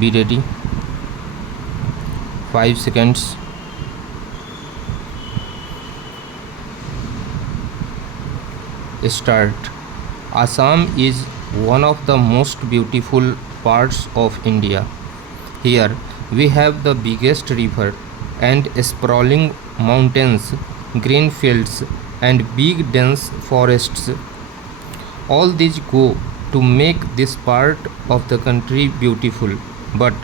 Be ready. 5 seconds. Start. Assam is one of the most beautiful parts of India. Here we have the biggest river and sprawling mountains, green fields, and big dense forests. All these go to make this part of the country beautiful, but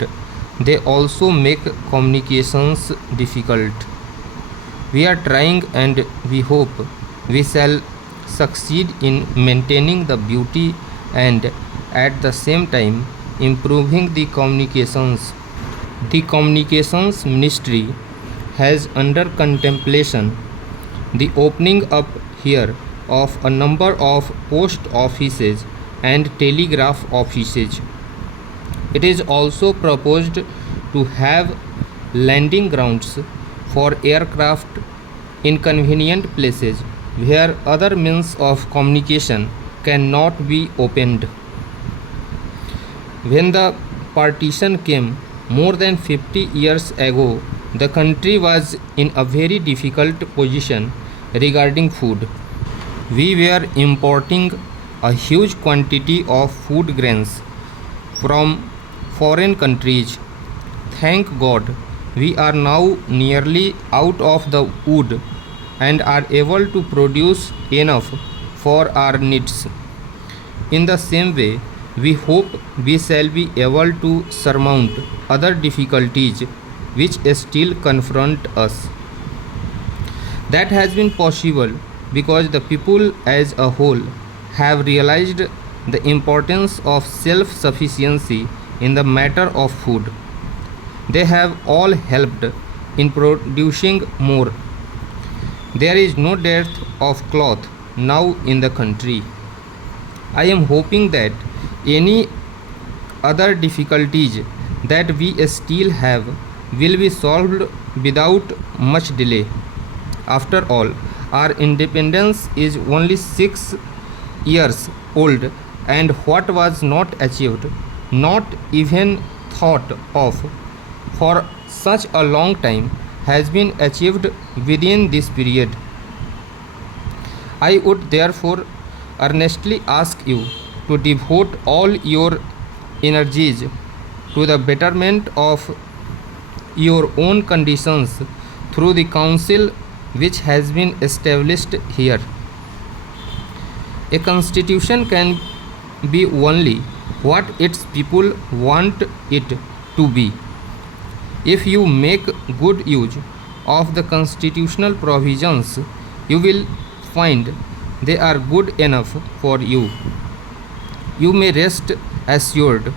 they also make communications difficult. We are trying and we hope we shall succeed in maintaining the beauty and at the same time improving the communications. The Communications Ministry has under contemplation the opening up here of a number of post offices and telegraph offices. It is also proposed to have landing grounds for aircraft in convenient places where other means of communication cannot be opened. When the partition came more than 50 years ago, the country was in a very difficult position regarding food. We were importing a huge quantity of food grains from foreign countries. Thank God, we are now nearly out of the wood and are able to produce enough for our needs. In the same way, we hope we shall be able to surmount other difficulties which still confront us. That has been possible because the people as a whole have realized the importance of self sufficiency in the matter of food. They have all helped in producing more. There is no dearth of cloth now in the country. I am hoping that any other difficulties that we still have will be solved without much delay. After all, our independence is only 6 years old, and what was not achieved, not even thought of for such a long time, has been achieved within this period. I would therefore earnestly ask you to devote all your energies to the betterment of your own conditions through the council which has been established here. A constitution can be only what its people want it to be. If you make good use of the constitutional provisions, you will find they are good enough for you. You may rest assured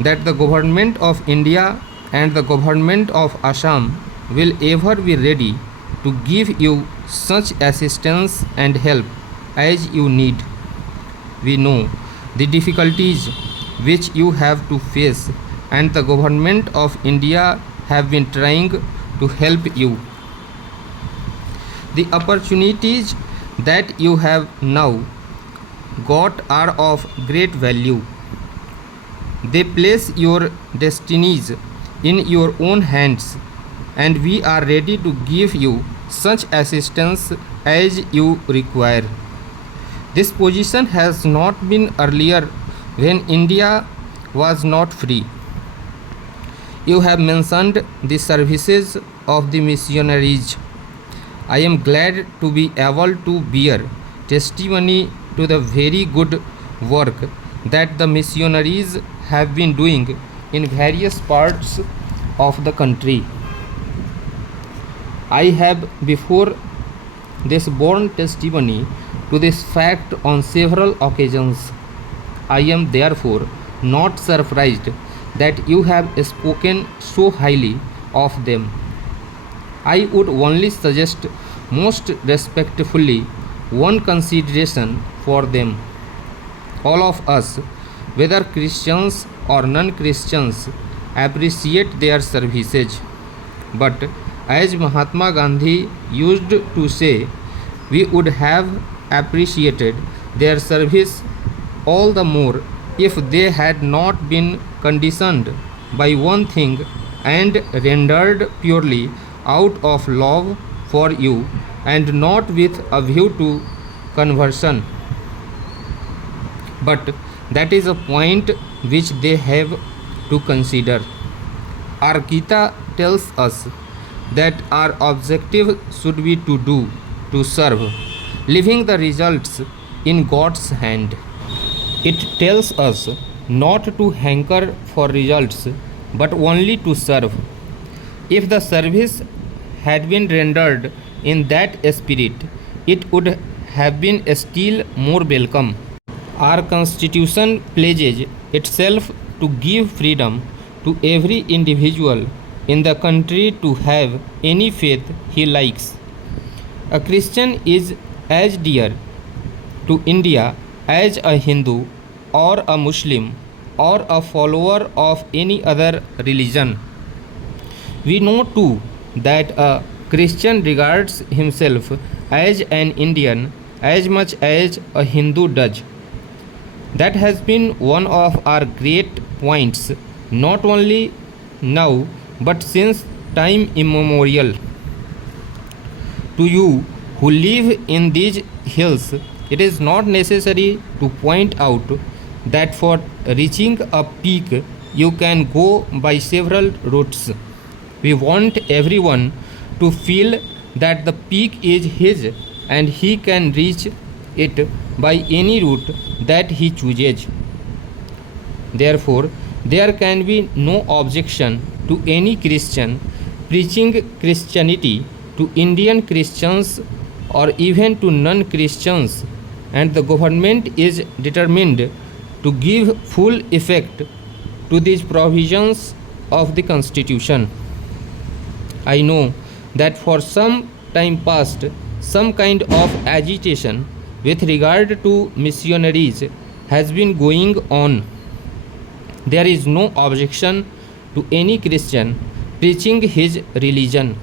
that the government of India and the government of Assam will ever be ready to give you such assistance and help as you need. We know the difficulties which you have to face, and the government of India have been trying to help you. The opportunities that you have now got are of great value. They place your destinies in your own hands, and we are ready to give you such assistance as you require. This position has not been earlier when India was not free. You have mentioned the services of the missionaries. I am glad to be able to bear testimony to the very good work that the missionaries have been doing in various parts of the country. I have before this borne testimony to this fact on several occasions. I am therefore not surprised that you have spoken so highly of them. I would only suggest most respectfully one consideration for them. All of us, whether Christians or non-Christians, appreciate their services. But as Mahatma Gandhi used to say, we would have appreciated their service all the more if they had not been conditioned by one thing and rendered purely out of love for you and not with a view to conversion. But that is a point which they have to consider. Our Gita tells us that our objective should be to do, to serve, leaving the results in God's hand. It tells us not to hanker for results but only to serve. If the service had been rendered in that spirit, it would have been still more welcome. Our Constitution pledges itself to give freedom to every individual in the country to have any faith he likes. A Christian is as dear to India as a Hindu or a Muslim or a follower of any other religion. We know too that a Christian regards himself as an Indian as much as a Hindu does. That has been one of our great points, not only now but since time immemorial. To you who live in these hills, it is not necessary to point out that for reaching a peak you can go by several routes. We want everyone to feel that the peak is his and he can reach it by any route that he chooses. Therefore, there can be no objection to any Christian preaching Christianity to Indian Christians or even to non Christians, and the government is determined to give full effect to these provisions of the Constitution. I know that for some time past, some kind of agitation with regard to missionaries has been going on. There is no objection to any Christian preaching his religion.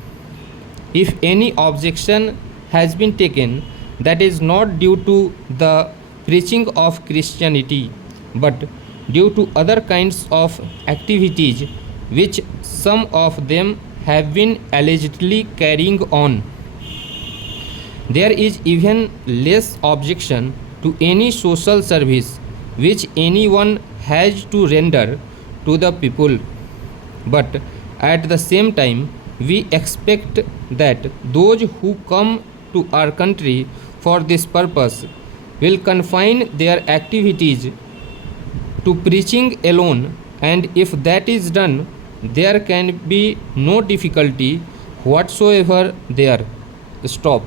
If any objection has been taken, that is not due to the preaching of Christianity, but due to other kinds of activities which some of them have been allegedly carrying on. There is even less objection to any social service which anyone has to render to the people. But at the same time, we expect that those who come to our country for this purpose will confine their activities to preaching alone, and if that is done, there can be no difficulty whatsoever there. Stop.